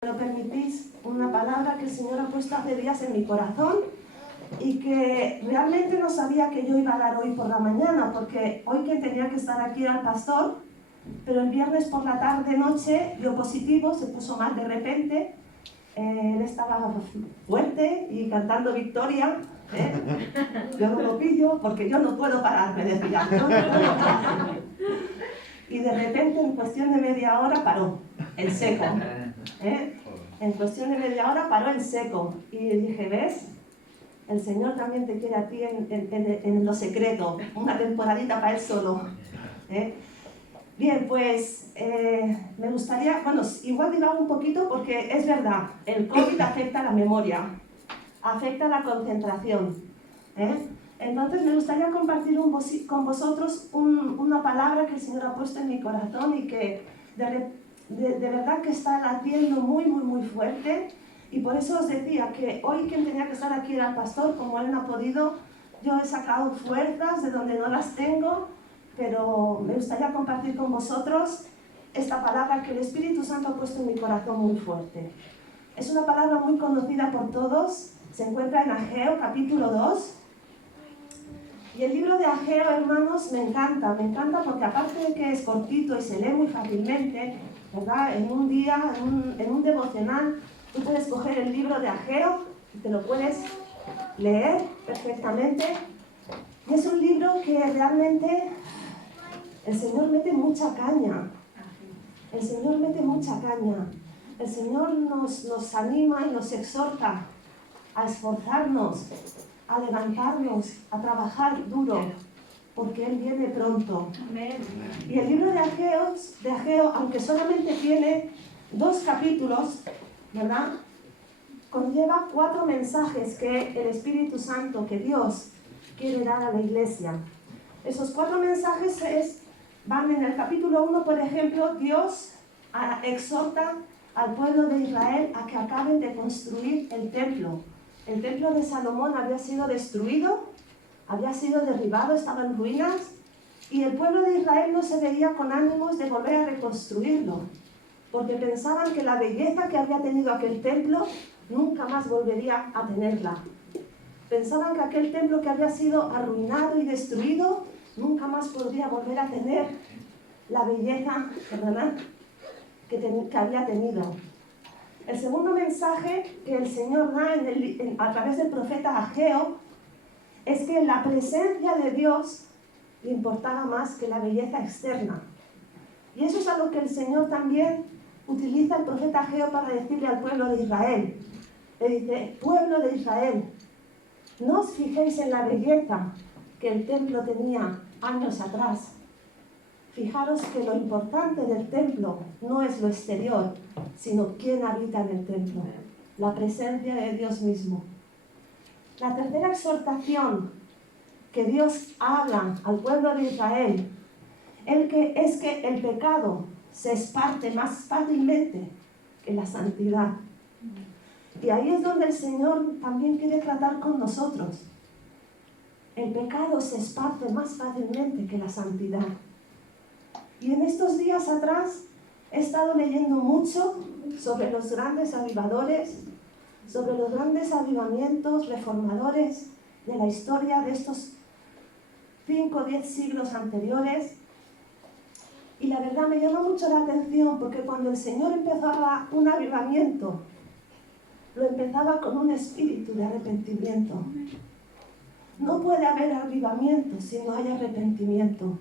me lo permitís, una palabra que el Señor ha puesto hace días en mi corazón y que realmente no sabía que yo iba a dar hoy por la mañana, porque hoy que tenía que estar aquí era el pastor, pero el viernes por la tarde-noche dio positivo, se puso mal de repente, él estaba fuerte y cantando victoria, yo no lo pillo porque yo no puedo pararme, decía, yo no puedo pararme. Y de repente en cuestión de media hora paró, en seco. En cuestión de media hora paró en seco. Y dije, ¿ves? El Señor también te quiere a ti en lo secreto, una temporadita para Él solo. Bien, pues me gustaría, bueno, igual divago un poquito porque es verdad, el COVID afecta la memoria, afecta la concentración. Entonces me gustaría compartir con vosotros una palabra que el Señor ha puesto en mi corazón y que de verdad que está latiendo muy fuerte, y por eso os decía que hoy quien tenía que estar aquí era el pastor. Como él no ha podido, yo he sacado fuerzas de donde no las tengo, pero me gustaría compartir con vosotros esta palabra que el Espíritu Santo ha puesto en mi corazón muy fuerte. Es una palabra muy conocida por todos, se encuentra en Ageo capítulo 2. Y el libro de Ageo, hermanos, me encanta porque aparte de que es cortito y se lee muy fácilmente, ¿verdad? En un día, en un devocional, tú puedes coger el libro de Ageo y te lo puedes leer perfectamente. Y es un libro que realmente el Señor mete mucha caña. El Señor mete mucha caña. El Señor nos anima y nos exhorta a esforzarnos, a levantarnos, a trabajar duro, porque Él viene pronto. Amén. Y el libro de Ageo, aunque solamente tiene 2 capítulos, ¿verdad?, conlleva 4 mensajes que el Espíritu Santo, que Dios quiere dar a la iglesia. Esos 4 mensajes van en el capítulo 1, por ejemplo. Dios exhorta al pueblo de Israel a que acaben de construir el templo. El templo de Salomón había sido destruido, había sido derribado, estaba en ruinas, y el pueblo de Israel no se veía con ánimos de volver a reconstruirlo, porque pensaban que la belleza que había tenido aquel templo nunca más volvería a tenerla. Pensaban que aquel templo que había sido arruinado y destruido nunca más podría volver a tener la belleza, ¿verdad?, que había tenido. El segundo mensaje que el Señor da a través del profeta Ageo es que la presencia de Dios le importaba más que la belleza externa. Y eso es algo que el Señor también utiliza el profeta Ageo para decirle al pueblo de Israel. Le dice: pueblo de Israel, no os fijéis en la belleza que el templo tenía años atrás. Fijaros que lo importante del templo no es lo exterior, sino quién habita en el templo, la presencia de Dios mismo. La tercera exhortación que Dios habla al pueblo de Israel es que el pecado se esparce más fácilmente que la santidad. Y ahí es donde el Señor también quiere tratar con nosotros. El pecado se esparce más fácilmente que la santidad. Y en estos días atrás he estado leyendo mucho sobre los grandes avivadores, sobre los grandes avivamientos reformadores de la historia de estos 5 o 10 siglos anteriores. Y la verdad me llama mucho la atención, porque cuando el Señor empezaba un avivamiento, lo empezaba con un espíritu de arrepentimiento. No puede haber avivamiento si no hay arrepentimiento.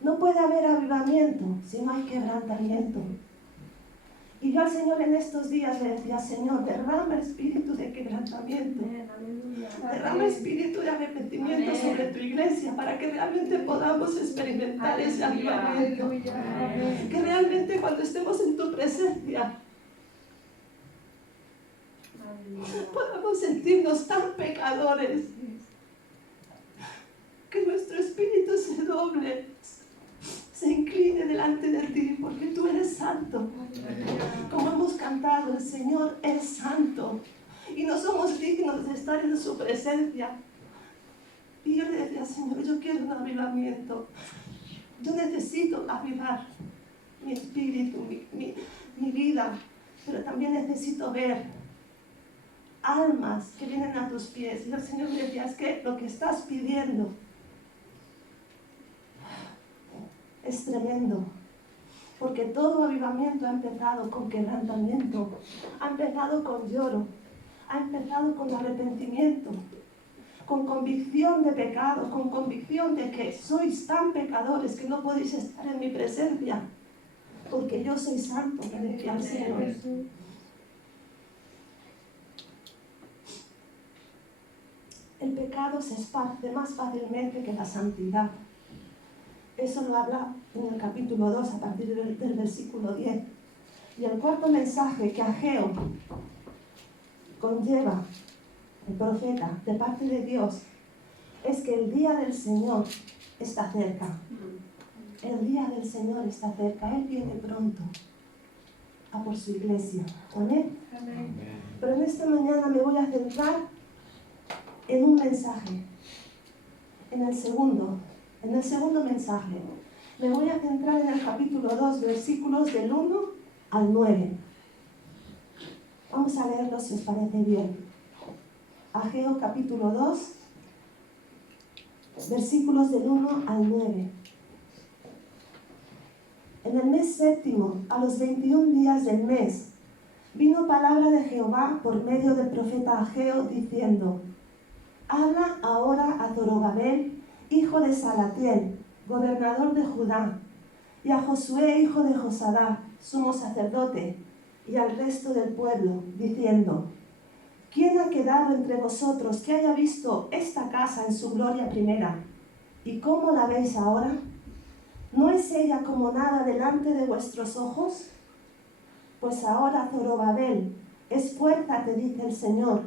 No puede haber avivamiento si no hay quebrantamiento. Y yo al Señor en estos días le decía: Señor, derrama espíritu de quebrantamiento, derrama espíritu de arrepentimiento sobre tu iglesia, para que realmente podamos experimentar ese avivamiento. Que realmente cuando estemos en tu presencia podamos sentirnos tan pecadores que nuestro espíritu se doble, se incline delante de ti, porque tú eres santo. Como hemos cantado, el Señor es santo y no somos dignos de estar en su presencia. Y yo le decía: Señor, yo quiero un avivamiento. Yo necesito avivar mi espíritu, mi vida. pero también necesito ver almas que vienen a tus pies. Y el Señor me decía, es que lo que estás pidiendo es tremendo, porque todo avivamiento ha empezado con quebrantamiento, ha empezado con lloro, ha empezado con arrepentimiento, con convicción de pecado, con convicción de que sois tan pecadores que no podéis estar en mi presencia, porque yo soy santo, me decía el Señor. El pecado se esparce más fácilmente que la santidad. Eso lo habla en el capítulo 2, a partir del versículo 10. Y el cuarto mensaje que Ageo conlleva, el profeta, de parte de Dios, es que el día del Señor está cerca. El día del Señor está cerca. Él viene pronto a por su iglesia. ¿Amén? Amén. Pero en esta mañana me voy a centrar en un mensaje, en el segundo mensaje. Me voy a centrar en el capítulo 2, versículos del 1 al 9. Vamos a leerlo si os parece bien. Ageo capítulo 2, versículos del 1 al 9. En el mes séptimo, a los 21 días del mes, vino palabra de Jehová por medio del profeta Ageo, diciendo: habla ahora a Zorobabel, hijo de Salatiel, gobernador de Judá, y a Josué, hijo de Josadá, sumo sacerdote, y al resto del pueblo, diciendo: ¿quién ha quedado entre vosotros que haya visto esta casa en su gloria primera? ¿Y cómo la veis ahora? ¿No es ella como nada delante de vuestros ojos? Pues ahora, Zorobabel, esfuérzate, dice el Señor.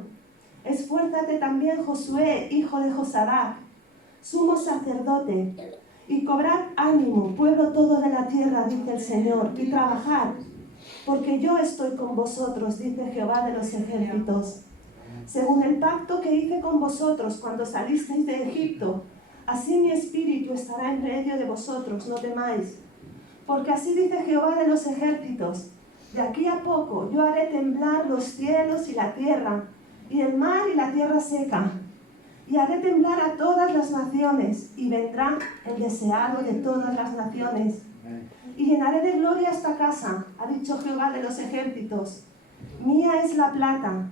Esfuérzate también, Josué, hijo de Josadá, sumo sacerdote, y cobrad ánimo, pueblo todo de la tierra, dice el Señor, y trabajad, porque yo estoy con vosotros, dice Jehová de los ejércitos. Según el pacto que hice con vosotros cuando salisteis de Egipto, así mi espíritu estará en medio de vosotros, no temáis. Porque así dice Jehová de los ejércitos: de aquí a poco yo haré temblar los cielos y la tierra, y el mar y la tierra seca, y haré temblar a todas las naciones, y vendrá el deseado de todas las naciones. Y llenaré de gloria esta casa, ha dicho Jehová de los ejércitos. Mía es la plata,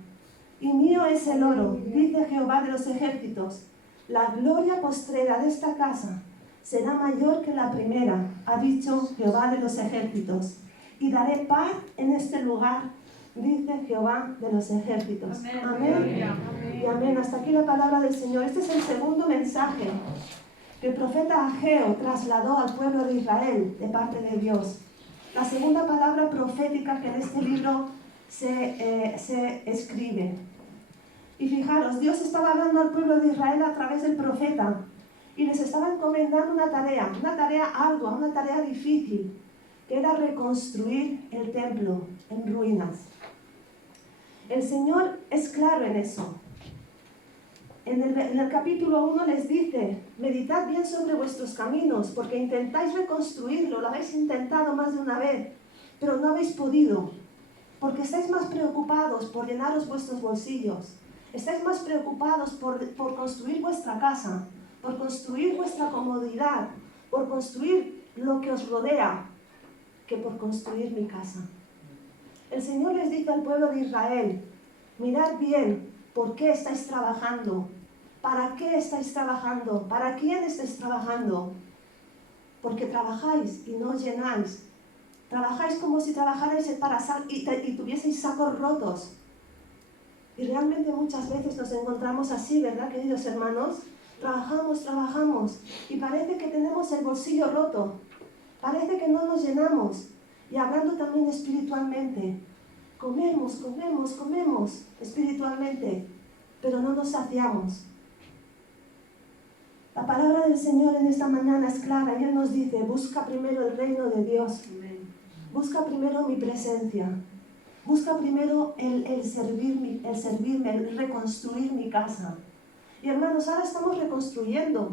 y mío es el oro, dice Jehová de los ejércitos. La gloria postrera de esta casa será mayor que la primera, ha dicho Jehová de los ejércitos. Y daré paz en este lugar, dice Jehová de los ejércitos. Amén. Amén. Y amén. Hasta aquí la palabra del Señor. Este es el segundo mensaje que el profeta Ageo trasladó al pueblo de Israel de parte de Dios. La segunda palabra profética que en este libro se escribe. Y fijaros, Dios estaba hablando al pueblo de Israel a través del profeta y les estaba encomendando una tarea ardua, una tarea difícil, que era reconstruir el templo en ruinas. El Señor es claro en eso. En el capítulo 1 les dice: meditad bien sobre vuestros caminos, porque intentáis reconstruirlo, lo habéis intentado más de una vez, pero no habéis podido, porque estáis más preocupados por llenaros vuestros bolsillos, estáis más preocupados por construir vuestra casa, por construir vuestra comodidad, por construir lo que os rodea, que por construir mi casa. El Señor les dice al pueblo de Israel: mirad bien por qué estáis trabajando, para qué estáis trabajando, para quién estáis trabajando. Porque trabajáis y no os llenáis. Trabajáis como si trabajarais y tuvieseis sacos rotos. Y realmente muchas veces nos encontramos así, ¿verdad, queridos hermanos? Trabajamos y parece que tenemos el bolsillo roto. Parece que no nos llenamos. Y hablando también espiritualmente, comemos espiritualmente, pero no nos saciamos. La palabra del Señor en esta mañana es clara y Él nos dice: busca primero el reino de Dios. Busca primero mi presencia. Busca primero el servirme, el reconstruir mi casa. Y hermanos, ahora estamos reconstruyendo.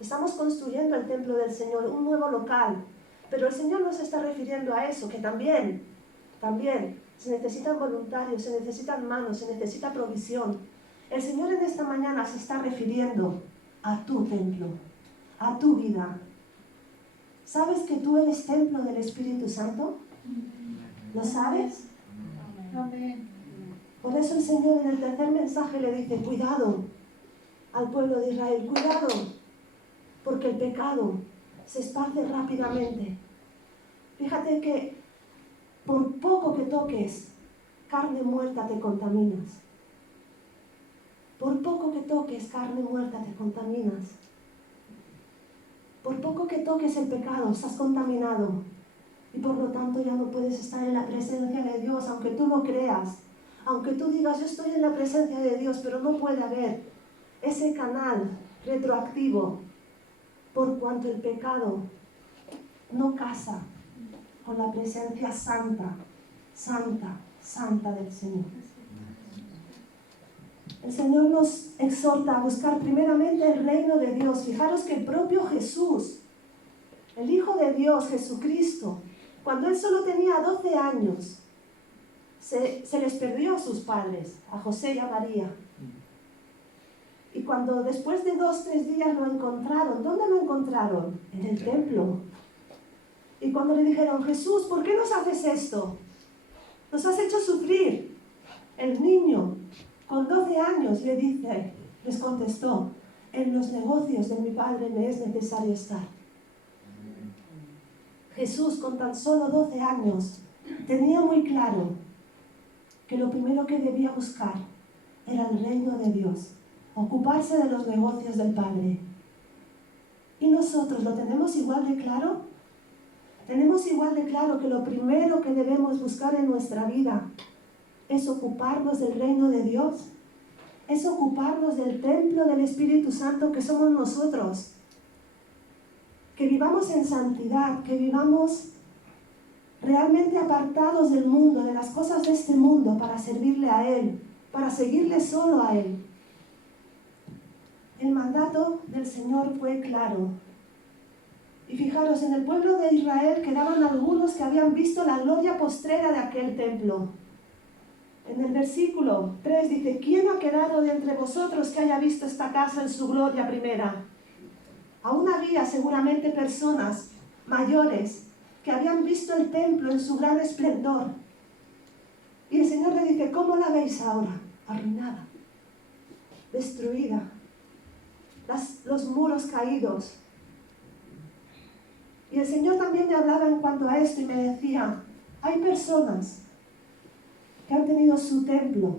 Estamos construyendo el templo del Señor, un nuevo local. Pero el Señor nos está refiriendo a eso, que también Se necesitan voluntarios, se necesitan manos, se necesita provisión. El Señor en esta mañana se está refiriendo a tu templo, a tu vida. ¿Sabes que tú eres templo del Espíritu Santo? ¿Lo sabes? Amén. Por eso el Señor en el tercer mensaje le dice, cuidado al pueblo de Israel, cuidado, porque el pecado se esparce rápidamente. Fíjate que por poco que toques carne muerta te contaminas. Por poco que toques carne muerta te contaminas. Por poco que toques el pecado estás contaminado y por lo tanto ya no puedes estar en la presencia de Dios, aunque tú lo creas. Aunque tú digas, yo estoy en la presencia de Dios, pero no puede haber ese canal retroactivo por cuanto el pecado no casa con la presencia santa, santa, santa del Señor. El Señor nos exhorta a buscar primeramente el reino de Dios. Fijaros que el propio Jesús, el Hijo de Dios, Jesucristo, cuando Él solo tenía 12 años, se les perdió a sus padres, a José y a María. Y cuando después de 2-3 días lo encontraron, ¿dónde lo encontraron? En el templo. Y cuando le dijeron, Jesús, ¿por qué nos haces esto? Nos has hecho sufrir. El niño, con 12 años, les contestó, en los negocios de mi Padre me es necesario estar. Jesús, con tan solo 12 años, tenía muy claro que lo primero que debía buscar era el reino de Dios, ocuparse de los negocios del Padre. ¿Y nosotros lo tenemos igual de claro? Tenemos igual de claro que lo primero que debemos buscar en nuestra vida es ocuparnos del reino de Dios, es ocuparnos del templo del Espíritu Santo que somos nosotros. Que vivamos en santidad, que vivamos realmente apartados del mundo, de las cosas de este mundo, para servirle a Él, para seguirle solo a Él. El mandato del Señor fue claro. Y fijaros, en el pueblo de Israel quedaban algunos que habían visto la gloria postrera de aquel templo. En el versículo 3 dice, ¿quién ha quedado de entre vosotros que haya visto esta casa en su gloria primera? Aún había seguramente personas mayores que habían visto el templo en su gran esplendor. Y el Señor le dice, ¿cómo la veis ahora? Arruinada, destruida, los muros caídos. Y el Señor también me hablaba en cuanto a esto y me decía, hay personas que han tenido su templo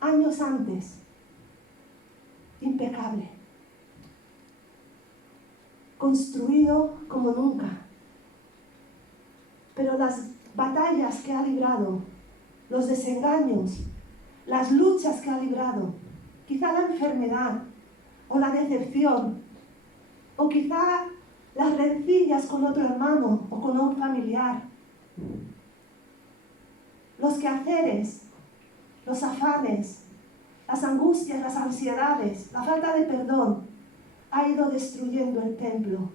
años antes, impecable, construido como nunca. Pero las batallas que ha librado, los desengaños, las luchas que ha librado, quizá la enfermedad o la decepción, o quizá las rencillas con otro hermano o con un familiar, los quehaceres, los afanes, las angustias, las ansiedades, la falta de perdón, ha ido destruyendo el templo.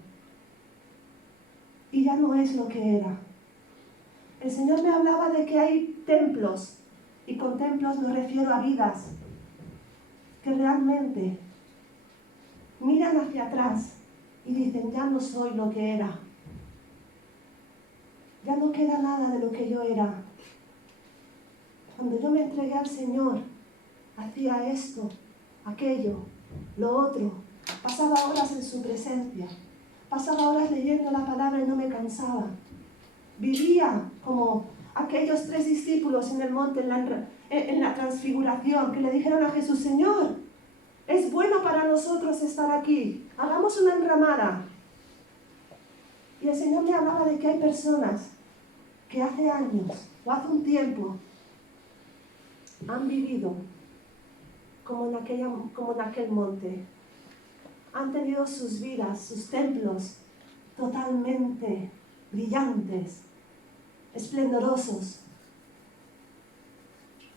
Y ya no es lo que era. El Señor me hablaba de que hay templos, y con templos me refiero a vidas, que realmente miran hacia atrás y dicen, ya no soy lo que era. Ya no queda nada de lo que yo era. Cuando yo me entregué al Señor, hacía esto, aquello, lo otro. Pasaba horas en su presencia. Pasaba horas leyendo la palabra y no me cansaba. Vivía como aquellos 3 discípulos en el monte, en la transfiguración, que le dijeron a Jesús, Señor, es bueno para nosotros estar aquí. Hagamos una enramada. Y el Señor me hablaba de que hay personas que hace años o hace un tiempo han vivido como en aquel monte. Han tenido sus vidas, sus templos totalmente brillantes, esplendorosos,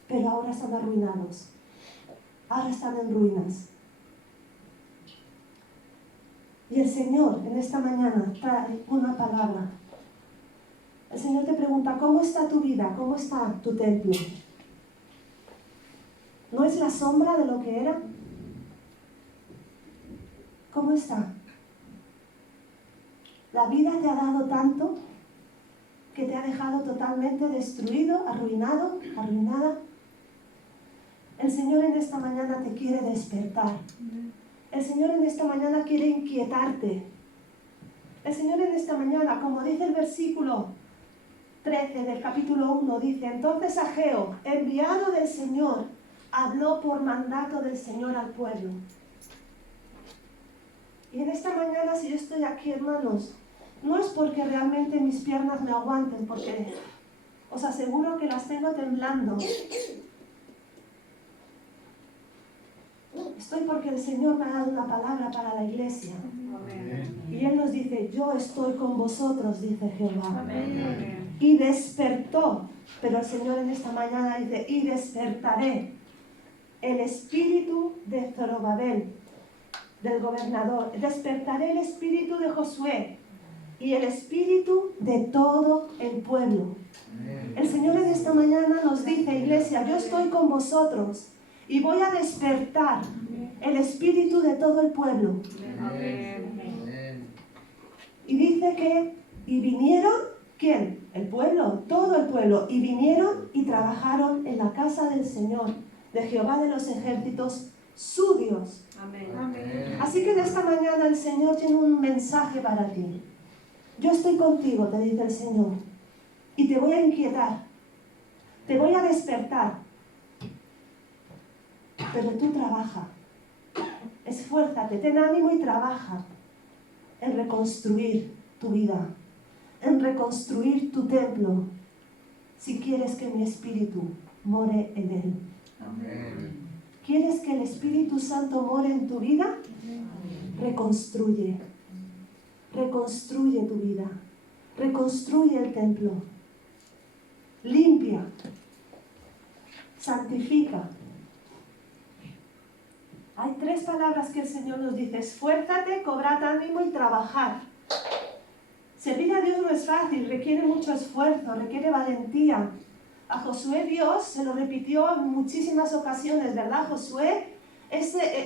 pero ahora están arruinados, ahora están en ruinas. Y el Señor en esta mañana trae una palabra El Señor te pregunta, ¿cómo está tu vida? ¿Cómo está tu templo? ¿No es la sombra de lo que era? ¿Cómo está? La vida te ha dado tanto que te ha dejado totalmente destruido, arruinado, arruinada. El Señor en esta mañana te quiere despertar. El Señor en esta mañana quiere inquietarte. El Señor en esta mañana, como dice el versículo 13 del capítulo 1, dice, entonces Ageo, enviado del Señor, habló por mandato del Señor al pueblo. Y en esta mañana, si yo estoy aquí, hermanos, no es porque realmente mis piernas me aguanten, porque os aseguro que las tengo temblando. Estoy porque el Señor me ha dado una palabra para la iglesia. Amén. Y Él nos dice, yo estoy con vosotros, dice Jehová. Amén. Y despertó, pero el Señor en esta mañana dice, y despertaré el espíritu de Zorobabel, del gobernador. Despertaré el espíritu de Josué y el espíritu de todo el pueblo. Amén. El Señor en esta mañana nos dice, iglesia, yo estoy con vosotros. Y voy a despertar el espíritu de todo el pueblo. Amén. Y dice que, y vinieron, ¿quién? El pueblo, todo el pueblo. Y vinieron y trabajaron en la casa del Señor, de Jehová de los ejércitos, su Dios. Amén. Así que en esta mañana el Señor tiene un mensaje para ti. Yo estoy contigo, te dice el Señor. Y te voy a inquietar. Te voy a despertar. Pero tú trabaja, esfuérzate, ten ánimo y trabaja en reconstruir tu vida, en reconstruir tu templo, si quieres que mi espíritu more en él. Amén. ¿Quieres que el Espíritu Santo more en tu vida? Reconstruye, reconstruye tu vida, reconstruye el templo, limpia, santifica. Hay 3 palabras que el Señor nos dice: esfuérzate, cobrad ánimo y trabajad. Servir a Dios no es fácil, requiere mucho esfuerzo, requiere valentía. A Josué Dios se lo repitió en muchísimas ocasiones, ¿verdad? Josué,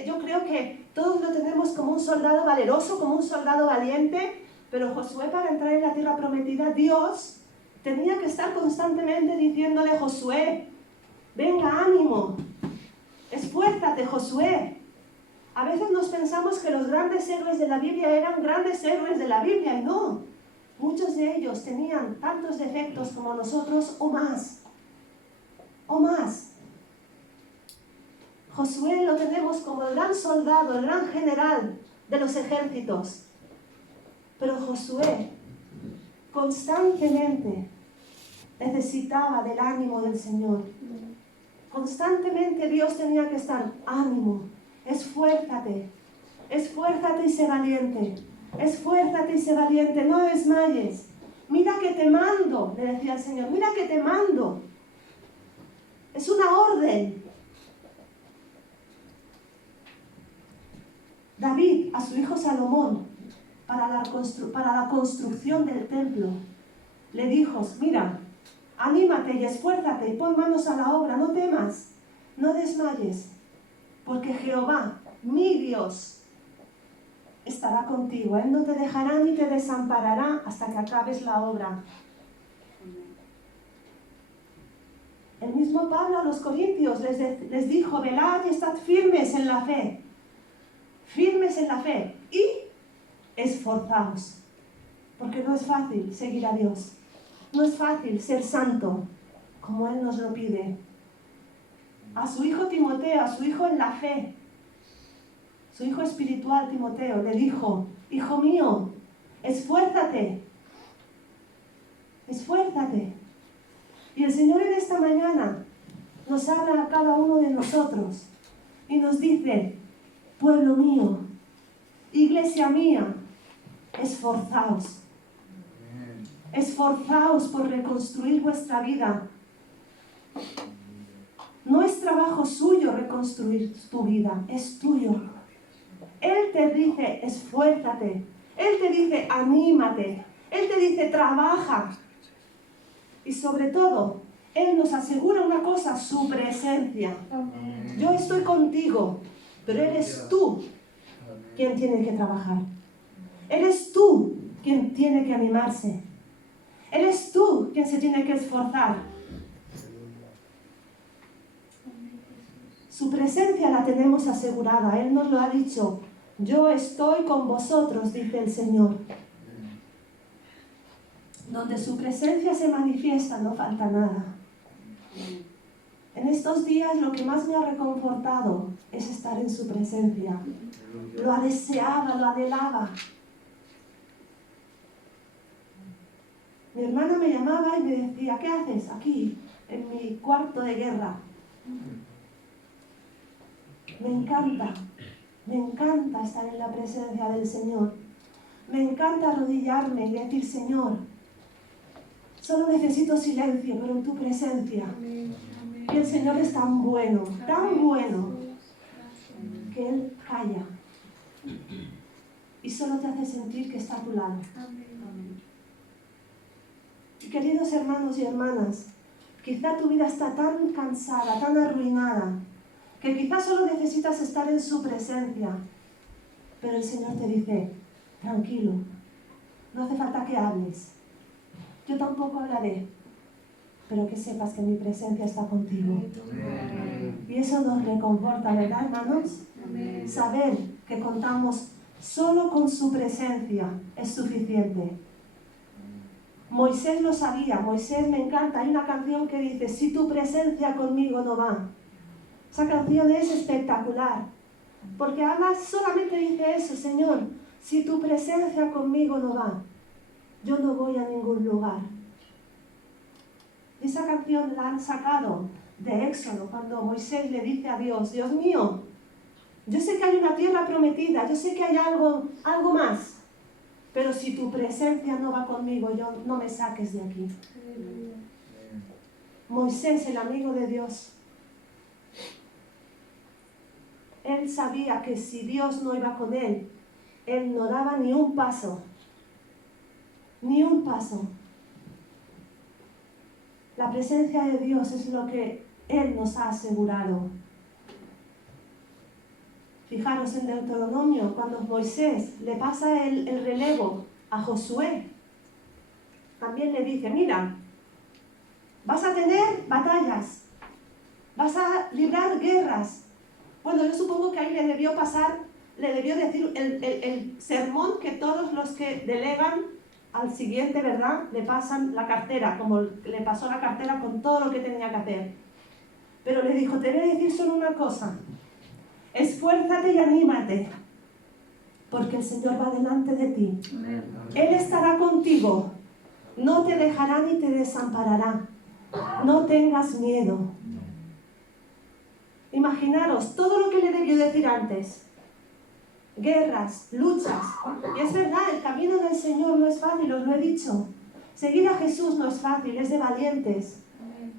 yo creo que todos lo tenemos como un soldado valeroso, como un soldado valiente, pero Josué, para entrar en la tierra prometida, Dios tenía que estar constantemente diciéndole: Josué, venga, ánimo, esfuérzate, Josué. A veces nos pensamos que los grandes héroes de la Biblia eran grandes héroes de la Biblia, y no. Muchos de ellos tenían tantos defectos como nosotros o más. O más. Josué lo tenemos como el gran soldado, el gran general de los ejércitos. Pero Josué constantemente necesitaba del ánimo del Señor. Constantemente Dios tenía que estar: ánimo, esfuérzate, esfuérzate y sé valiente, esfuérzate y sé valiente, no desmayes. Mira que te mando, le decía el Señor, mira que te mando. Es una orden. David, a su hijo Salomón, para la construcción del templo, le dijo: mira, anímate y esfuérzate y pon manos a la obra, no temas, no desmayes, porque Jehová, mi Dios, estará contigo. Él no te dejará ni te desamparará hasta que acabes la obra. El mismo Pablo a los Corintios les dijo: velad y estad firmes en la fe. Firmes en la fe y esforzaos. Porque no es fácil seguir a Dios. No es fácil ser santo como Él nos lo pide. A su hijo Timoteo, a su hijo en la fe, su hijo espiritual Timoteo, le dijo: hijo mío, esfuérzate, esfuérzate. Y el Señor en esta mañana nos habla a cada uno de nosotros y nos dice: pueblo mío, iglesia mía, esforzaos. Esforzaos por reconstruir vuestra vida. No es trabajo suyo reconstruir tu vida, es tuyo. Él te dice: esfuérzate. Él te dice: anímate. Él te dice: trabaja. Y sobre todo, Él nos asegura una cosa, su presencia. Amén. Yo estoy contigo, pero eres tú quien tiene que trabajar. Eres tú quien tiene que animarse. Eres tú quien se tiene que esforzar. Su presencia la tenemos asegurada. Él nos lo ha dicho. Yo estoy con vosotros, dice el Señor. Donde su presencia se manifiesta, no falta nada. En estos días lo que más me ha reconfortado es estar en su presencia. Lo deseaba, lo anhelaba. Mi hermana me llamaba y me decía, ¿qué haces aquí, en mi cuarto de guerra? Me encanta estar en la presencia del Señor. Me encanta arrodillarme y decir, Señor, solo necesito silencio, pero en tu presencia. Y el Señor es tan bueno, que Él calla y solo te hace sentir que está a tu lado. Y queridos hermanos y hermanas, quizá tu vida está tan cansada, tan arruinada, que quizá solo necesitas estar en su presencia. Pero el Señor te dice, tranquilo, no hace falta que hables. Yo tampoco hablaré, pero que sepas que mi presencia está contigo. Y eso nos reconforta, ¿verdad, hermanos? Amén. Saber que contamos solo con su presencia es suficiente. Moisés lo sabía. Moisés, me encanta, hay una canción que dice, si tu presencia conmigo no va. Esa canción es espectacular, porque habla, solamente dice eso, Señor, si tu presencia conmigo no va, yo no voy a ningún lugar. Esa canción la han sacado de Éxodo, cuando Moisés le dice a Dios, Dios mío, yo sé que hay una tierra prometida, yo sé que hay algo más, pero si tu presencia no va conmigo, no me saques de aquí. Moisés, el amigo de Dios, él sabía que si Dios no iba con él no daba ni un paso. Ni un paso. La presencia de Dios es lo que Él nos ha asegurado. Fijaros en Deuteronomio, cuando Moisés le pasa el relevo a Josué, también le dice, mira, vas a tener batallas, vas a librar guerras. Bueno, yo supongo que ahí le debió decir el sermón que todos los que delegan al siguiente, ¿verdad?, le pasan la cartera, como le pasó la cartera con todo lo que tenía que hacer. Pero le dijo, te voy a decir solo una cosa, esfuérzate y anímate, porque el Señor va delante de ti. Amén. Él estará contigo, no te dejará ni te desamparará, no tengas miedo. Imaginaros todo lo que le debió decir antes. Guerras, luchas. Y es verdad, el camino del Señor no es fácil, os lo he dicho. Seguir a Jesús no es fácil, es de valientes. Amén.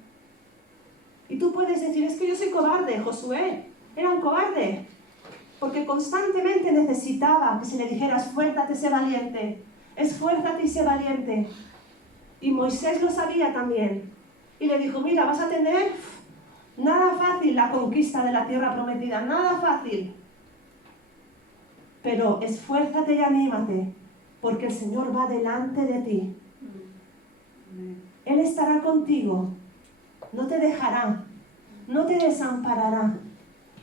Y tú puedes decir, es que yo soy cobarde. Josué era un cobarde, porque constantemente necesitaba que se le dijera, esfuérzate, sé valiente. Esfuérzate y sé valiente. Y Moisés lo sabía también. Y le dijo, mira, vas a tener nada fácil la conquista de la tierra prometida, nada fácil. Pero esfuérzate y anímate, porque el Señor va delante de ti. Él estará contigo, no te dejará, no te desamparará,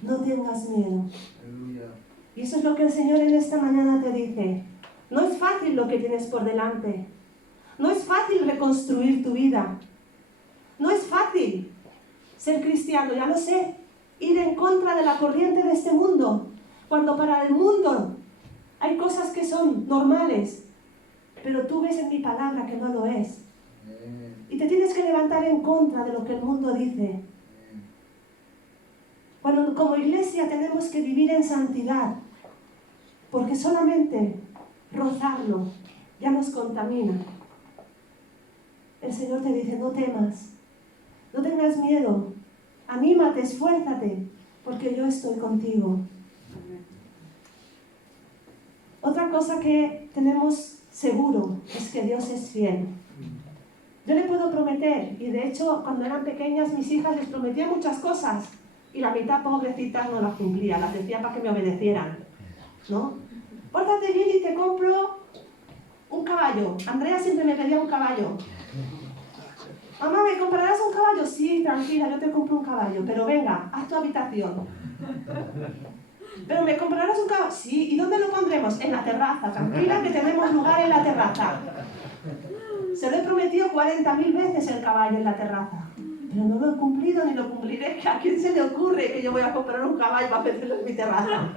no tengas miedo. Y eso es lo que el Señor en esta mañana te dice. No es fácil lo que tienes por delante, no es fácil reconstruir tu vida, no es fácil ser cristiano, ya lo sé, ir en contra de la corriente de este mundo, cuando para el mundo hay cosas que son normales, pero tú ves en mi palabra que no lo es. Y te tienes que levantar en contra de lo que el mundo dice. Cuando como iglesia tenemos que vivir en santidad, porque solamente rozarlo ya nos contamina. El Señor te dice, no temas, no tengas miedo, anímate, esfuérzate, porque yo estoy contigo. Otra cosa que tenemos seguro es que Dios es fiel. Yo le puedo prometer, y de hecho cuando eran pequeñas mis hijas les prometía muchas cosas, y la mitad pobrecitas no las cumplía, las decía para que me obedecieran, ¿no? Pórtate bien y te compro un caballo. Andrea siempre me pedía un caballo. Mamá, ¿me comprarás un caballo? Sí, tranquila, yo te compro un caballo, pero venga, haz tu habitación. ¿Pero me comprarás un caballo? Sí, ¿y dónde lo pondremos? En la terraza, tranquila que tenemos lugar en la terraza. Se lo he prometido 40.000 veces el caballo en la terraza, pero no lo he cumplido ni lo cumpliré. ¿A quién se le ocurre que yo voy a comprar un caballo para meterlo en mi terraza?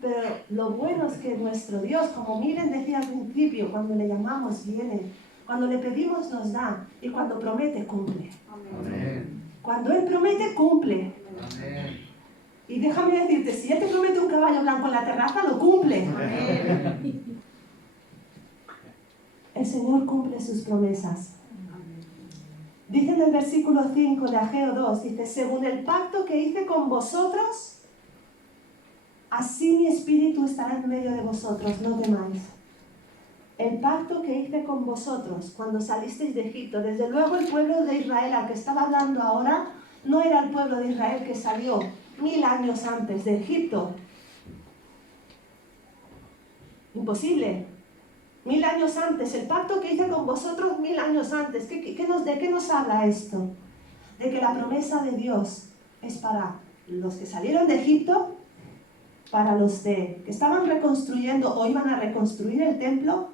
Pero lo bueno es que nuestro Dios, como Miren decía al principio, cuando le llamamos viene, cuando le pedimos nos da, y cuando promete cumple. Amén. Cuando Él promete cumple. Amén. Y déjame decirte, si Él te promete un caballo blanco en la terraza, lo cumple. Amén. El Señor cumple sus promesas. Dice en el versículo 5 de Ageo 2, dice, según el pacto que hice con vosotros, así mi espíritu estará en medio de vosotros, no temáis. El pacto que hice con vosotros cuando salisteis de Egipto, desde luego el pueblo de Israel al que estaba hablando ahora, no era el pueblo de Israel que salió 1000 años antes de Egipto. Imposible. 1000 años antes, el pacto que hice con vosotros 1000 años antes. ¿De qué nos habla esto? De que la promesa de Dios es para los que salieron de Egipto, para los que estaban reconstruyendo o iban a reconstruir el templo,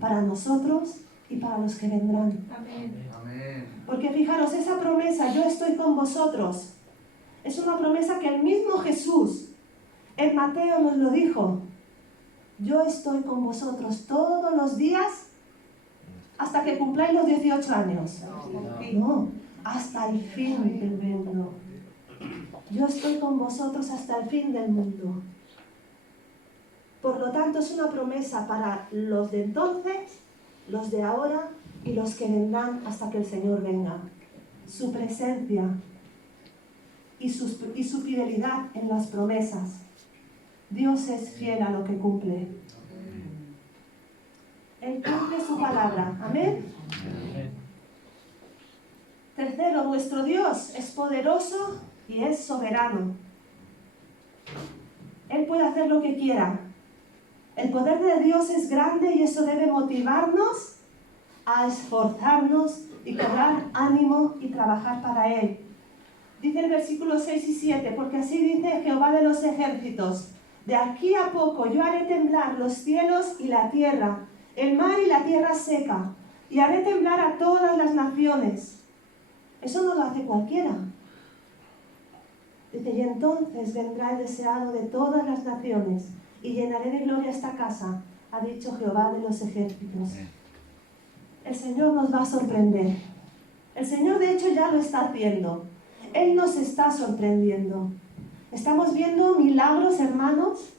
para nosotros y para los que vendrán. Amén. Porque fijaros, esa promesa, yo estoy con vosotros, es una promesa que el mismo Jesús en Mateo nos lo dijo. Yo estoy con vosotros todos los días hasta que cumpláis los 18 años. No, hasta el fin del mundo. Yo estoy con vosotros hasta el fin del mundo. Por lo tanto, es una promesa para los de entonces, los de ahora y los que vendrán hasta que el Señor venga. Su presencia y su fidelidad en las promesas. Dios es fiel a lo que cumple. Él cumple su palabra. Amén. Tercero, nuestro Dios es poderoso y es soberano. Él puede hacer lo que quiera. El poder de Dios es grande y eso debe motivarnos a esforzarnos y cobrar ánimo y trabajar para Él. Dice el versículo 6 y 7, porque así dice Jehová de los ejércitos, de aquí a poco yo haré temblar los cielos y la tierra, el mar y la tierra seca, y haré temblar a todas las naciones. Eso no lo hace cualquiera. Dice, y entonces vendrá el deseado de todas las naciones, y llenaré de gloria esta casa, ha dicho Jehová de los ejércitos. El Señor nos va a sorprender. El Señor de hecho ya lo está haciendo. Él nos está sorprendiendo. Estamos viendo milagros, hermanos.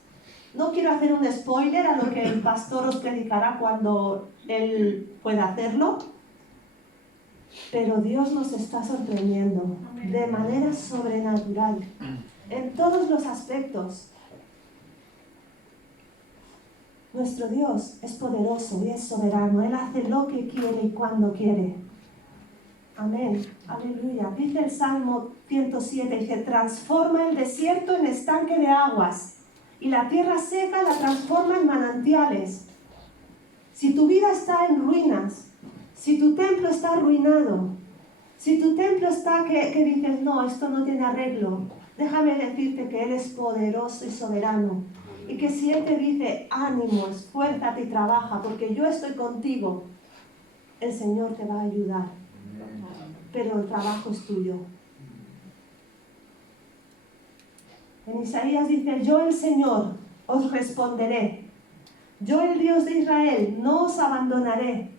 No quiero hacer un spoiler a lo que el pastor os predicará cuando él pueda hacerlo, pero Dios nos está sorprendiendo de manera sobrenatural en todos los aspectos. Nuestro Dios es poderoso y es soberano. Él hace lo que quiere y cuando quiere. Amén. Aleluya. Dice el Salmo 107, dice, transforma el desierto en estanque de aguas y la tierra seca la transforma en manantiales. Si tu vida está en ruinas, si tu templo está arruinado, si tu templo está que dices, no, esto no tiene arreglo, déjame decirte que Él es poderoso y soberano. Y que si Él te dice, ánimo, esfuérzate y trabaja, porque yo estoy contigo, el Señor te va a ayudar. Pero el trabajo es tuyo. En Isaías dice, yo el Señor os responderé. Yo el Dios de Israel no os abandonaré.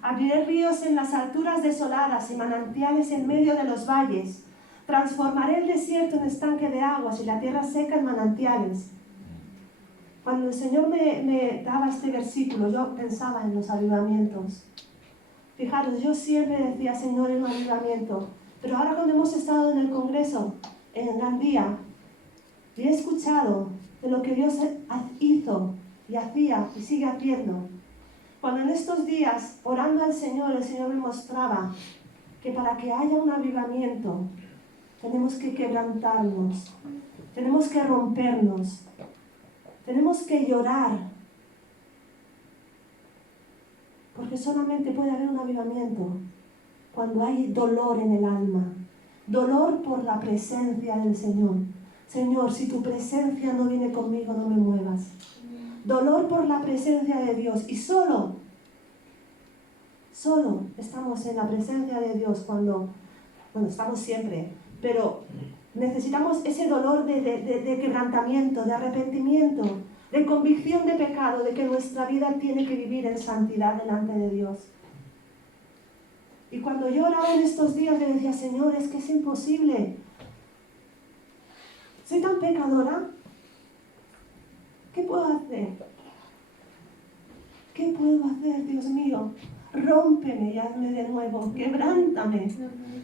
Abriré ríos en las alturas desoladas y manantiales en medio de los valles. Transformaré el desierto en estanque de aguas y la tierra seca en manantiales. Cuando el Señor me daba este versículo, yo pensaba en los avivamientos. Fijaros, yo siempre decía, Señor, en un avivamiento. Pero ahora cuando hemos estado en el Congreso, en Gandía, y he escuchado de lo que Dios hizo y hacía y sigue haciendo. Cuando en estos días, orando al Señor, el Señor me mostraba que para que haya un avivamiento, tenemos que quebrantarnos, tenemos que rompernos, tenemos que llorar, porque solamente puede haber un avivamiento cuando hay dolor en el alma, dolor por la presencia del Señor. Señor, si tu presencia no viene conmigo, no me muevas. Dolor por la presencia de Dios. Y solo estamos en la presencia de Dios cuando, bueno, estamos siempre, pero necesitamos ese dolor de quebrantamiento, de arrepentimiento, de convicción de pecado, de que nuestra vida tiene que vivir en santidad delante de Dios. Y cuando yo oraba en estos días, le decía, Señor, es que es imposible. Soy tan pecadora. ¿Qué puedo hacer? ¿Qué puedo hacer, Dios mío? Rómpeme y hazme de nuevo, quebrántame.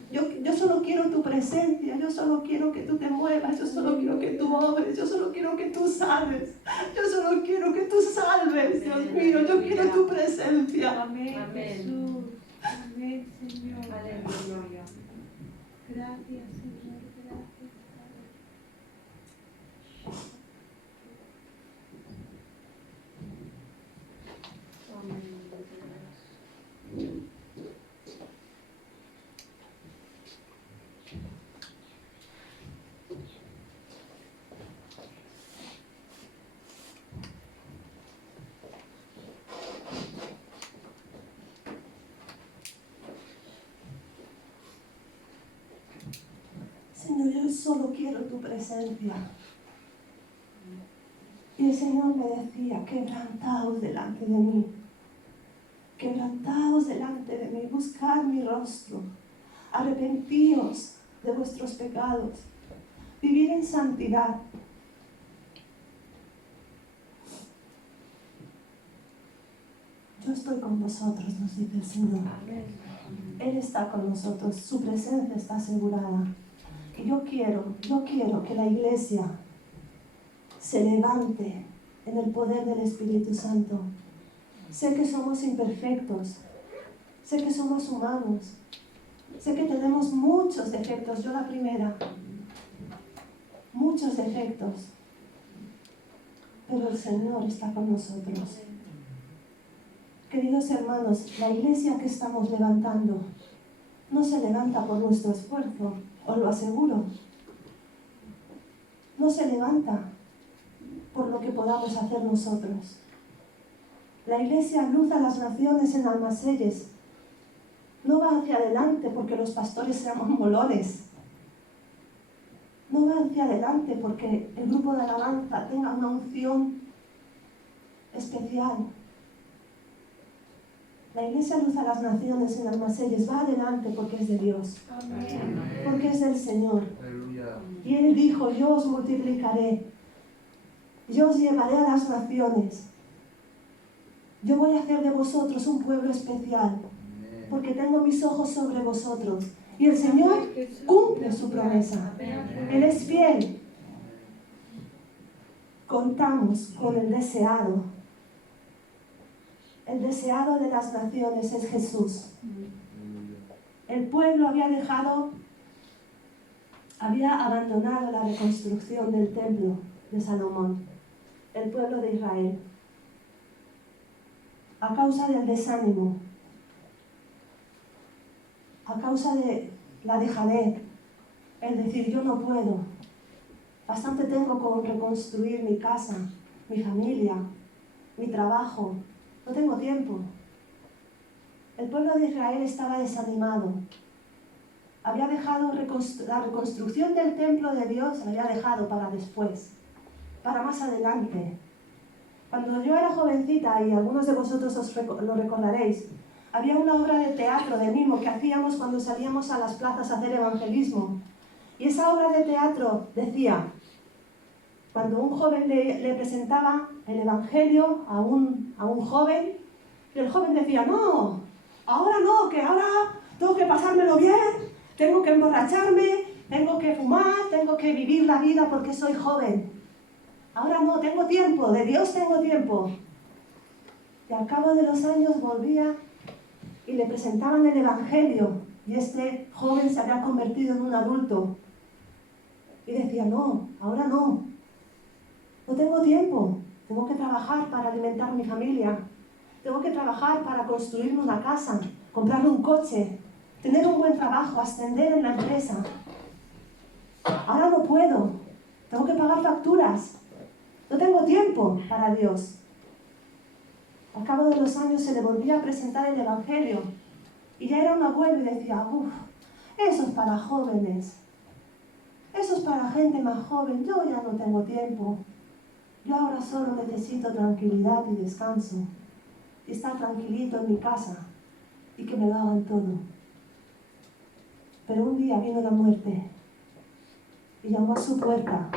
Yo solo quiero tu presencia, yo solo quiero que tú te muevas, yo solo quiero que tú obres, yo solo quiero que tú salves, yo solo quiero que tú salves, Dios mío, yo quiero tu presencia. Amén, Jesús. Amén, Señor. Aleluya. Gracias, Señor. Gracias, Padre. Señor, yo solo quiero tu presencia. Y el Señor me decía, quebrantaos delante de mí. Quebrantaos delante de mí, buscad mi rostro. Arrepentíos de vuestros pecados. Vivir en santidad. Yo estoy con vosotros, nos dice el Señor. Él está con nosotros, su presencia está asegurada. Y yo quiero que la iglesia se levante en el poder del Espíritu Santo. Sé que somos imperfectos, sé que somos humanos, sé que tenemos muchos defectos, yo la primera, muchos defectos, pero el Señor está con nosotros. Queridos hermanos, la iglesia que estamos levantando no se levanta por nuestro esfuerzo, os lo aseguro. No se levanta por lo que podamos hacer nosotros. La iglesia Luz a las Naciones en Almaselles no va hacia adelante porque los pastores seamos molones. No va hacia adelante porque el grupo de alabanza tenga una unción especial. La iglesia Luz a las Naciones en Almaselles va adelante porque es de Dios. Amén. Porque es del Señor. Aleluya. Y Él dijo, yo os multiplicaré, yo os llevaré a las naciones, yo voy a hacer de vosotros un pueblo especial, porque tengo mis ojos sobre vosotros. Y el Señor cumple su promesa. Él es fiel. Contamos con el deseado. El deseado de las naciones es Jesús. El pueblo había abandonado la reconstrucción del templo de Salomón, el pueblo de Israel, a causa del desánimo, a causa de la dejadez, el decir yo no puedo, bastante tengo con reconstruir mi casa, mi familia, mi trabajo, no tengo tiempo. El pueblo de Israel estaba desanimado. Había dejado la reconstrucción del templo de Dios, la había dejado para después, para más adelante. Cuando yo era jovencita, y algunos de vosotros lo recordaréis, había una obra de teatro, de mimo, que hacíamos cuando salíamos a las plazas a hacer evangelismo. Y esa obra de teatro decía, cuando un joven le presentaba el evangelio a un joven, y el joven decía, no, ahora no, que ahora tengo que pasármelo bien, tengo que emborracharme, tengo que fumar, tengo que vivir la vida porque soy joven. Ahora no, tengo tiempo, de Dios tengo tiempo. Y al cabo de los años volvía y le presentaban el Evangelio. Y este joven se había convertido en un adulto. Y decía, no, ahora no. No tengo tiempo. Tengo que trabajar para alimentar a mi familia. Tengo que trabajar para construirme una casa, comprarme un coche, tener un buen trabajo, ascender en la empresa. Ahora no puedo. Tengo que pagar facturas. No tengo tiempo para Dios. Al cabo de los años se le volvía a presentar el Evangelio. Y ya era un abuelo y decía, uff, eso es para jóvenes. Eso es para gente más joven. Yo ya no tengo tiempo. Yo ahora solo necesito tranquilidad y descanso. Y estar tranquilito en mi casa. Y que me lo hagan todo. Pero un día vino la muerte. Y llamó a su puerta.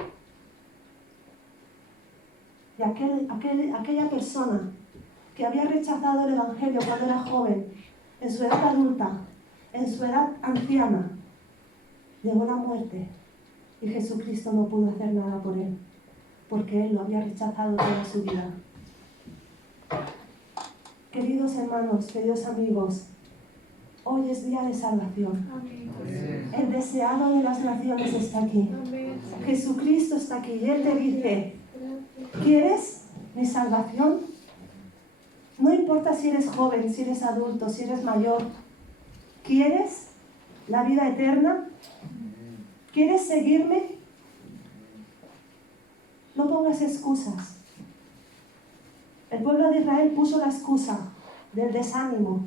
Y aquella persona que había rechazado el Evangelio cuando era joven, en su edad adulta, en su edad anciana, llegó la muerte y Jesucristo no pudo hacer nada por él, porque él lo había rechazado toda su vida. Queridos hermanos, queridos amigos, hoy es día de salvación. Amén. El deseado de las naciones está aquí. Amén. Jesucristo está aquí y Él te dice, Gracias. ¿quieres mi salvación? No importa si eres joven, si eres adulto, si eres mayor. ¿Quieres la vida eterna? ¿Quieres seguirme? No pongas excusas. El pueblo de Israel puso la excusa del desánimo,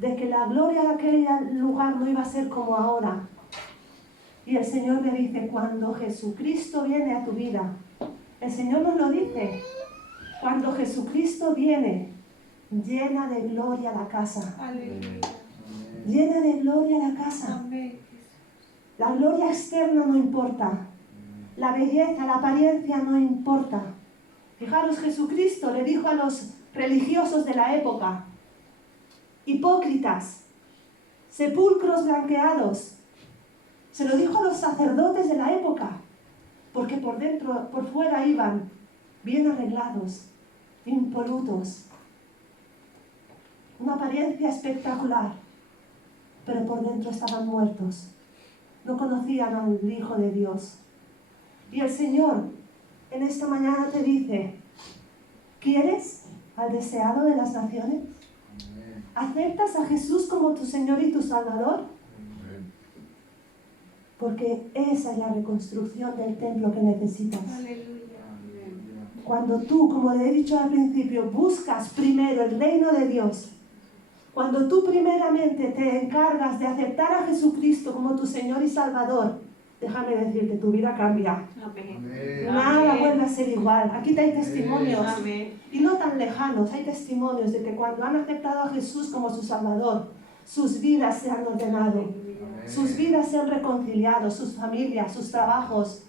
de que la gloria de aquel lugar no iba a ser como ahora. Y el Señor le dice, cuando Jesucristo viene a tu vida, el Señor nos lo dice, cuando Jesucristo viene, llena de gloria la casa. Aleluya. Llena de gloria la casa. Amén. La gloria externa no importa. La belleza, la apariencia no importa. Fijaros, Jesucristo le dijo a los religiosos de la época, hipócritas, sepulcros blanqueados. Se lo dijo a los sacerdotes de la época, porque por dentro, por fuera iban bien arreglados, impolutos. Una apariencia espectacular, pero por dentro estaban muertos. No conocían al Hijo de Dios. Y el Señor en esta mañana te dice, ¿quieres al deseado de las naciones? ¿Aceptas a Jesús como tu Señor y tu Salvador? Porque esa es la reconstrucción del templo que necesitas. Aleluya. Cuando tú, como le he dicho al principio, buscas primero el reino de Dios, cuando tú primeramente te encargas de aceptar a Jesucristo como tu Señor y Salvador, déjame decirte, tu vida cambia. Amén. Nada vuelve a ser igual. Aquí hay testimonios, Amén. y no tan lejanos, hay testimonios de que cuando han aceptado a Jesús como su Salvador, sus vidas se han ordenado, sus vidas se han reconciliado, sus familias, sus trabajos,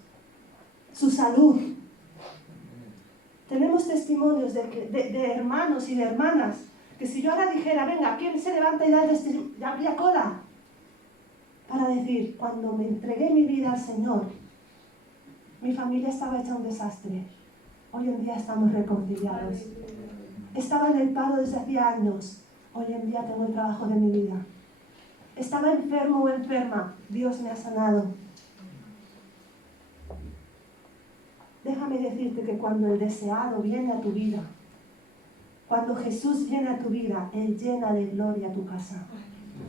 su salud. Tenemos testimonios de hermanos y de hermanas que si yo ahora dijera, venga, ¿quién se levanta y da ya habría cola? Para decir, cuando me entregué mi vida al Señor, mi familia estaba hecha un desastre. Hoy en día estamos reconciliados. Estaba en el paro desde hacía años. Hoy en día tengo el trabajo de mi vida. Estaba enfermo o enferma. Dios me ha sanado. Déjame decirte que cuando el deseado viene a tu vida, cuando Jesús viene a tu vida, Él llena de gloria tu casa.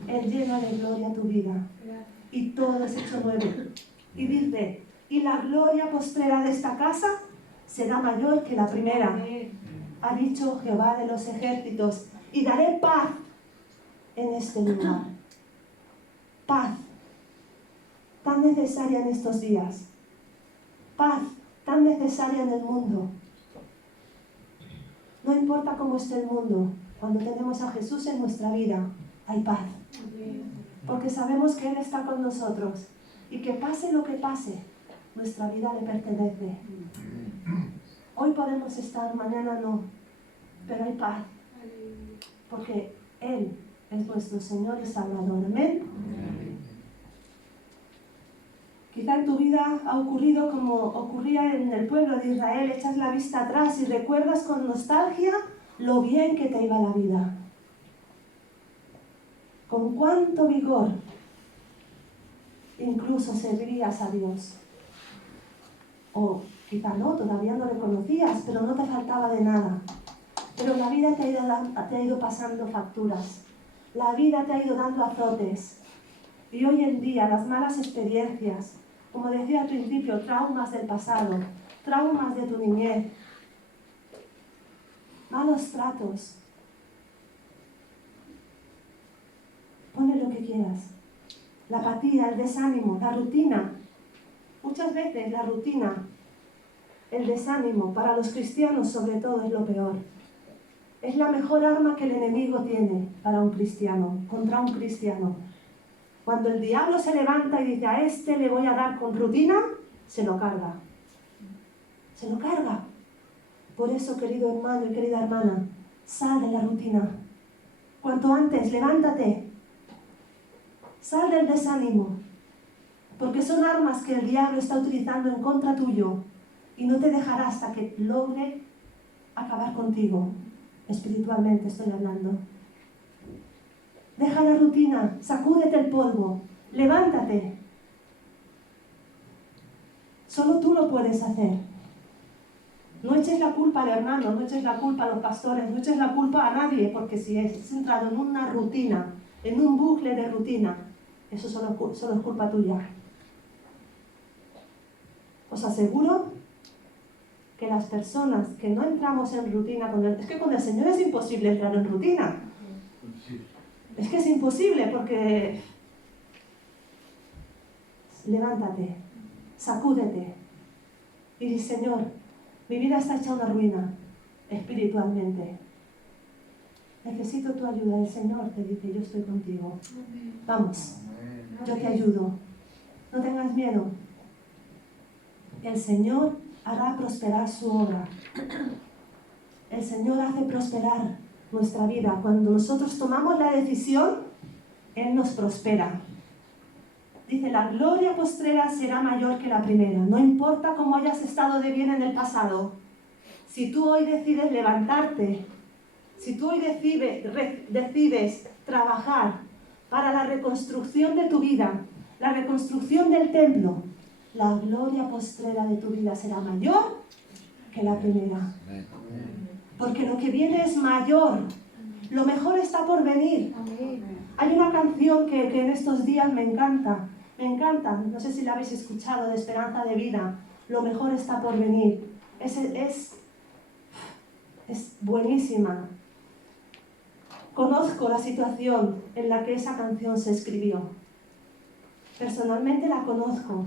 Él llena de gloria tu vida. Y todo es hecho nuevo. Y dice, y la gloria postrera de esta casa será mayor que la primera. Ha dicho Jehová de los ejércitos, y daré paz en este lugar. Paz, tan necesaria en estos días. Paz, tan necesaria en el mundo. No importa cómo esté el mundo, cuando tenemos a Jesús en nuestra vida, hay paz. Porque sabemos que Él está con nosotros y que pase lo que pase, nuestra vida le pertenece. Hoy podemos estar, mañana no, pero hay paz, porque Él es nuestro Señor y Salvador. Amén. Quizá en tu vida ha ocurrido como ocurría en el pueblo de Israel, echas la vista atrás y recuerdas con nostalgia lo bien que te iba la vida, con cuánto vigor incluso servirías a Dios. O quizá no, todavía no le conocías, pero no te faltaba de nada. Pero la vida te ha ido pasando facturas, la vida te ha ido dando azotes. Y hoy en día las malas experiencias, como decía al principio, traumas del pasado, traumas de tu niñez, malos tratos. Ponle lo que quieras. La apatía, el desánimo, la rutina. Muchas veces la rutina, el desánimo, para los cristianos sobre todo es lo peor. Es la mejor arma que el enemigo tiene para un cristiano, contra un cristiano. Cuando el diablo se levanta y dice, a este le voy a dar con rutina, se lo carga. Se lo carga. Por eso, querido hermano y querida hermana, sal de la rutina. Cuanto antes, levántate. Sal del desánimo. Porque son armas que el diablo está utilizando en contra tuyo y no te dejará hasta que logre acabar contigo. Espiritualmente estoy hablando. Deja la rutina, sacúdete el polvo, levántate. Solo tú lo puedes hacer. No eches la culpa al hermano, no eches la culpa a los pastores, no eches la culpa a nadie, porque si has entrado en una rutina, en un bucle de rutina, eso solo es culpa tuya. Os aseguro que las personas que no entramos en rutina, es que con el Señor es imposible entrar en rutina. Es que es imposible porque levántate, sacúdete y di, Señor, mi vida está hecha una ruina espiritualmente. Necesito tu ayuda. El Señor te dice, yo estoy contigo. Vamos, yo te ayudo. No tengas miedo. El Señor hará prosperar su obra. El Señor hace prosperar nuestra vida. Cuando nosotros tomamos la decisión, Él nos prospera. Dice, la gloria postrera será mayor que la primera. No importa cómo hayas estado de bien en el pasado. Si tú hoy decides levantarte, si tú hoy decides trabajar para la reconstrucción de tu vida, la reconstrucción del templo, la gloria postrera de tu vida será mayor que la primera. Porque lo que viene es mayor. Lo mejor está por venir. Hay una canción que en estos días me encanta. No sé si la habéis escuchado, de Esperanza de Vida. Lo mejor está por venir. Es buenísima. Conozco la situación en la que esa canción se escribió. Personalmente la conozco.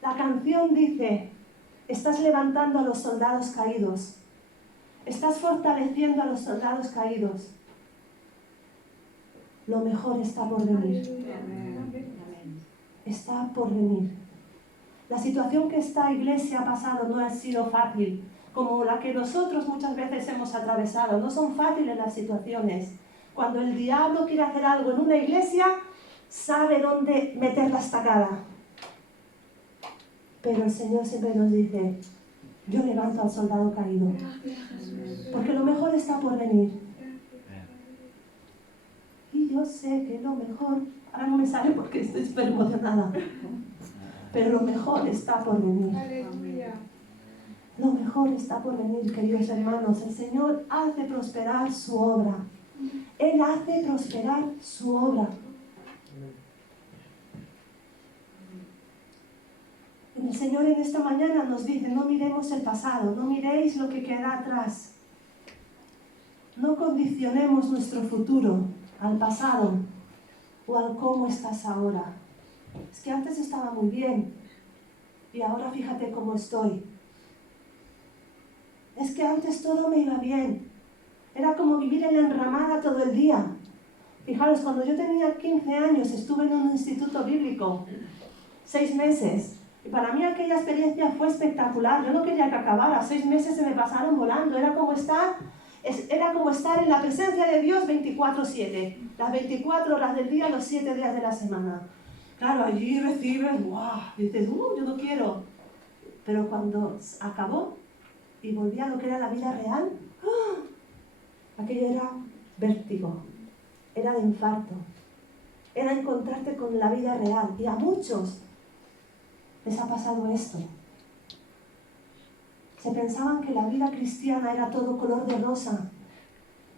La canción dice, estás levantando a los soldados caídos. Estás fortaleciendo a los soldados caídos. Lo mejor está por venir. Está por venir. La situación que esta iglesia ha pasado no ha sido fácil, como la que nosotros muchas veces hemos atravesado. No son fáciles las situaciones. Cuando el diablo quiere hacer algo en una iglesia, sabe dónde meter la estacada. Pero el Señor siempre nos dice, yo levanto al soldado caído. Porque lo mejor está por venir. Y yo sé que lo mejor, ahora no me sale porque estoy súper emocionada, pero lo mejor está por venir. Lo mejor está por venir, queridos hermanos. El Señor hace prosperar su obra. Él hace prosperar su obra. El Señor en esta mañana nos dice, no miremos el pasado, no miréis lo que queda atrás. No condicionemos nuestro futuro al pasado o al cómo estás ahora. Es que antes estaba muy bien y ahora fíjate cómo estoy. Es que antes todo me iba bien. Era como vivir en la enramada todo el día. Fijaros, cuando yo tenía 15 años estuve en un instituto bíblico, 6 meses. Y para mí aquella experiencia fue espectacular. Yo no quería que acabara. 6 meses se me pasaron volando. Era como estar en la presencia de Dios 24/7. Las 24 horas del día, los 7 días de la semana. Claro, allí recibes, ¡guau! Y dices, yo no quiero. Pero cuando acabó y volví a lo que era la vida real, ¡oh! Aquello era vértigo, era de infarto, era encontrarte con la vida real. Y a muchos les ha pasado esto. Se pensaban que la vida cristiana era todo color de rosa.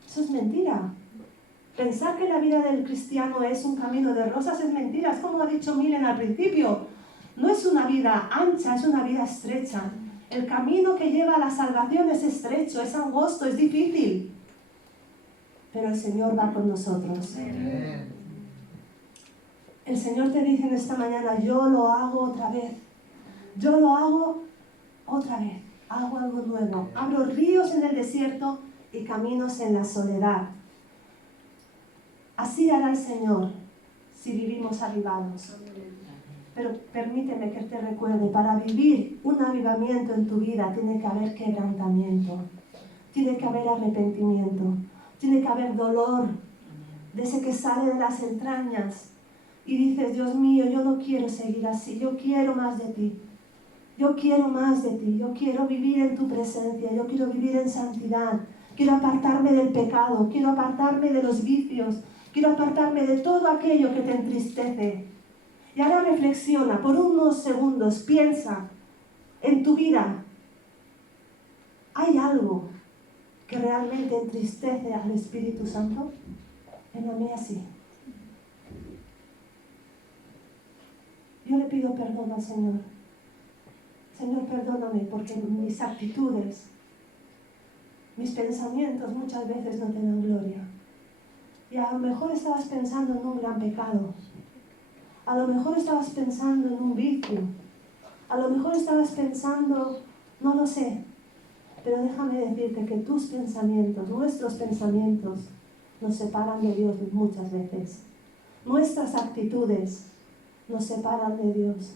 Eso es mentira. Pensar que la vida del cristiano es un camino de rosas es mentira. Es como ha dicho Milen al principio. No es una vida ancha, es una vida estrecha. El camino que lleva a la salvación es estrecho, es angosto, es difícil. Pero el Señor va con nosotros. Amén. El Señor te dice en esta mañana, yo lo hago otra vez. Yo lo hago otra vez. Hago algo nuevo. Abro ríos en el desierto y caminos en la soledad. Así hará el Señor si vivimos avivados. Pero permíteme que te recuerde, para vivir un avivamiento en tu vida tiene que haber quebrantamiento, tiene que haber arrepentimiento, tiene que haber dolor, de ese que sale de las entrañas y dices, Dios mío, yo no quiero seguir así, yo quiero más de ti. Yo quiero más de ti, yo quiero vivir en tu presencia, yo quiero vivir en santidad, quiero apartarme del pecado, quiero apartarme de los vicios, quiero apartarme de todo aquello que te entristece. Y ahora reflexiona por unos segundos, piensa en tu vida. ¿Hay algo que realmente entristece al Espíritu Santo? En la mía sí. Yo le pido perdón al Señor. Señor, perdóname porque mis actitudes, mis pensamientos muchas veces no te dan gloria. Y a lo mejor estabas pensando en un gran pecado. A lo mejor estabas pensando en un vicio. A lo mejor estabas pensando, no lo sé. Pero déjame decirte que tus pensamientos, nuestros pensamientos, nos separan de Dios muchas veces. Nuestras actitudes nos separan de Dios.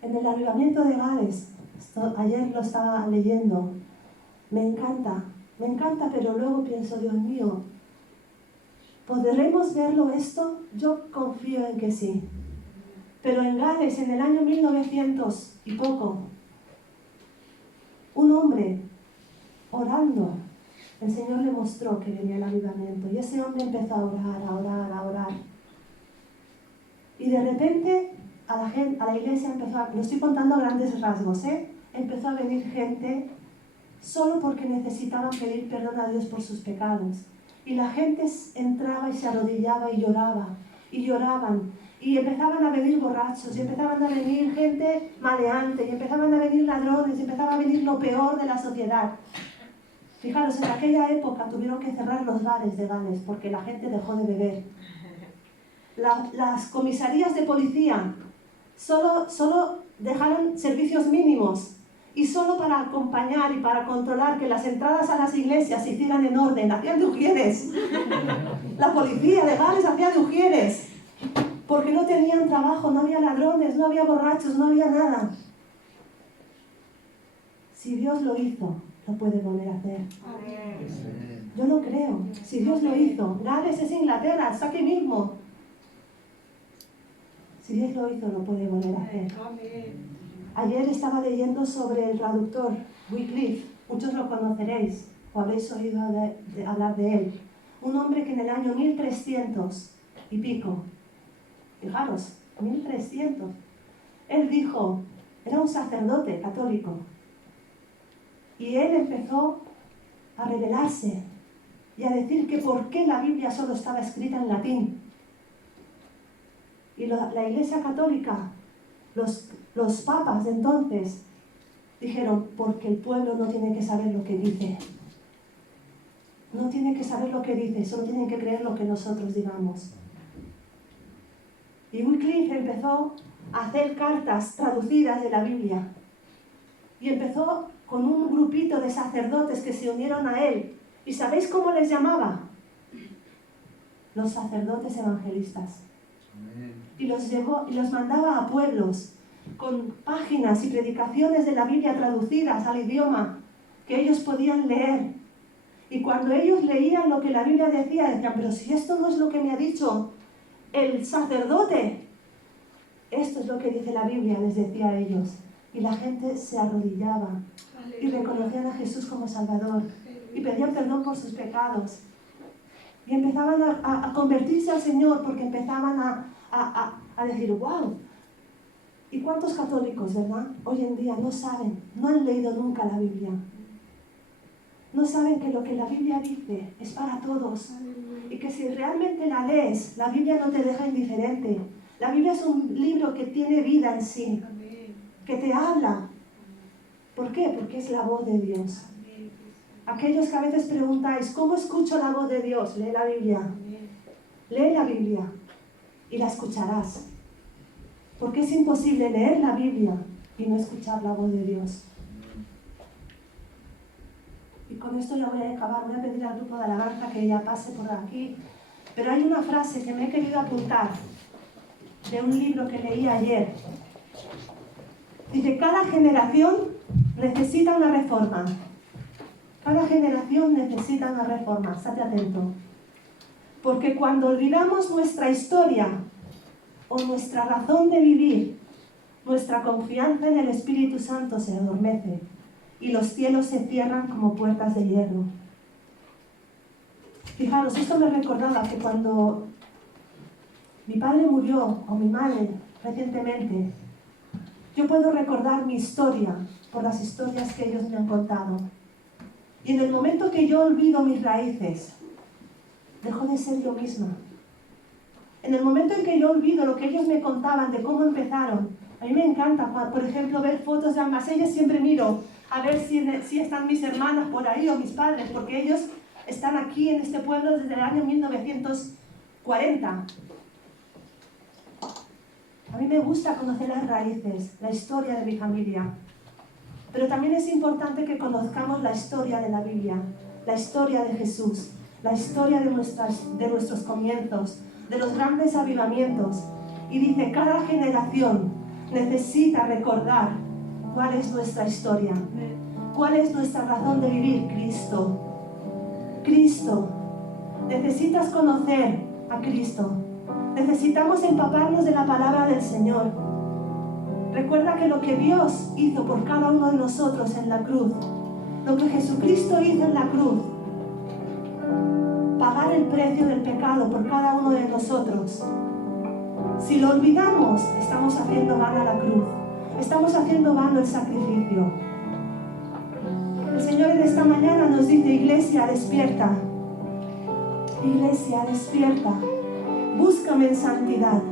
En el avivamiento de Gales, ayer lo estaba leyendo, me encanta, pero luego pienso, Dios mío, ¿podremos verlo esto? Yo confío en que sí. Pero en Gales, en el año 1900 y poco, un hombre orando, el Señor le mostró que venía el avivamiento y ese hombre empezó a orar. Y de repente a la iglesia lo estoy contando a grandes rasgos, empezó a venir gente solo porque necesitaban pedir perdón a Dios por sus pecados. Y la gente entraba y se arrodillaba y lloraban. Y empezaban a venir borrachos, y empezaban a venir gente maleante, y empezaban a venir ladrones, y empezaba a venir lo peor de la sociedad. Fijaros, en aquella época tuvieron que cerrar los bares de Gales porque la gente dejó de beber. Las comisarías de policía solo dejaron servicios mínimos y solo para acompañar y para controlar que las entradas a las iglesias se hicieran en orden, hacían de ujieres. La policía de Gales hacía de ujieres porque no tenían trabajo, no había ladrones, no había borrachos, no había nada. Si Dios lo hizo, lo puede volver a hacer. Yo lo creo. Si Dios lo hizo, Gales es Inglaterra, está aquí mismo. Si Dios lo hizo, lo puede volver a hacer. Ayer estaba leyendo sobre el traductor Wycliffe, muchos lo conoceréis o habréis oído hablar de él. Un hombre que en el año 1300 y pico, fijaros, 1300, él dijo, era un sacerdote católico, y él empezó a rebelarse y a decir que por qué la Biblia solo estaba escrita en latín. Y la Iglesia Católica, los papas de entonces, dijeron, porque el pueblo no tiene que saber lo que dice. No tiene que saber lo que dice, solo tienen que creer lo que nosotros digamos. Y Wycliffe empezó a hacer cartas traducidas de la Biblia. Y empezó con un grupito de sacerdotes que se unieron a él. ¿Y sabéis cómo les llamaba? Los sacerdotes evangelistas. Y los mandaba a pueblos con páginas y predicaciones de la Biblia traducidas al idioma que ellos podían leer. Y cuando ellos leían lo que la Biblia decía, decían, pero si esto no es lo que me ha dicho el sacerdote, esto es lo que dice la Biblia, les decía a ellos. y la gente se arrodillaba y reconocían a Jesús como Salvador y pedían perdón por sus pecados. Y empezaban a convertirse al Señor porque empezaban a decir, wow. ¿Y cuántos católicos, verdad? Hoy en día no saben, no han leído nunca la Biblia. No saben que lo que la Biblia dice es para todos. Y que si realmente la lees, la Biblia no te deja indiferente. La Biblia es un libro que tiene vida en sí, que te habla. ¿Por qué? Porque es la voz de Dios. Aquellos que a veces preguntáis, ¿cómo escucho la voz de Dios? Lee la Biblia. Lee la Biblia y la escucharás. Porque es imposible leer la Biblia y no escuchar la voz de Dios. Y con esto ya voy a acabar. Voy a pedir al grupo de alabanza que ya pase por aquí. Pero hay una frase que me he querido apuntar de un libro que leí ayer. Dice, cada generación necesita una reforma. Cada generación necesita una reforma. Estate atento. Porque cuando olvidamos nuestra historia o nuestra razón de vivir, nuestra confianza en el Espíritu Santo se adormece y los cielos se cierran como puertas de hierro. Fijaros, esto me recordaba que cuando mi padre murió, o mi madre recientemente, yo puedo recordar mi historia por las historias que ellos me han contado. Y en el momento que yo olvido mis raíces, dejo de ser yo misma. En el momento en que yo olvido lo que ellos me contaban de cómo empezaron, a mí me encanta, por ejemplo, ver fotos de Almacellas. Siempre miro a ver si están mis hermanas por ahí o mis padres, porque ellos están aquí en este pueblo desde el año 1940. A mí me gusta conocer las raíces, la historia de mi familia. Pero también es importante que conozcamos la historia de la Biblia, la historia de Jesús, la historia de nuestros comienzos, de los grandes avivamientos. Y dice, cada generación necesita recordar cuál es nuestra historia, cuál es nuestra razón de vivir. Cristo. Cristo. Necesitas conocer a Cristo. Necesitamos empaparnos de la palabra del Señor. Recuerda que lo que Dios hizo por cada uno de nosotros en la cruz, lo que Jesucristo hizo en la cruz, pagar el precio del pecado por cada uno de nosotros. Si lo olvidamos, estamos haciendo vana la cruz, estamos haciendo vano el sacrificio. El Señor en esta mañana nos dice, iglesia, despierta. Iglesia, despierta. Búscame en santidad.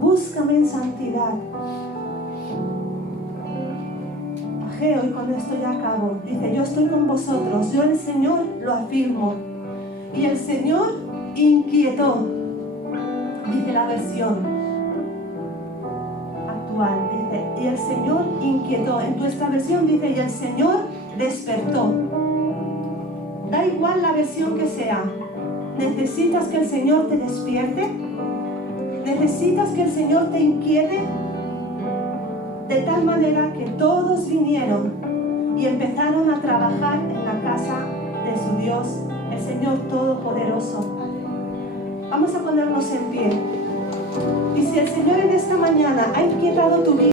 Búscame en santidad. Ageo, y con esto ya acabo, dice, yo estoy con vosotros, yo el Señor lo afirmo. Y el Señor inquietó, dice la versión actual, dice, y el Señor inquietó. En nuestra versión dice, y el Señor despertó. Da igual la versión que sea, ¿necesitas que el Señor te despierte? ¿Necesitas que el Señor te inquiete? De tal manera que todos vinieron y empezaron a trabajar en la casa de su Dios, el Señor Todopoderoso. Vamos a ponernos en pie. Y si el Señor en esta mañana ha inquietado tu vida,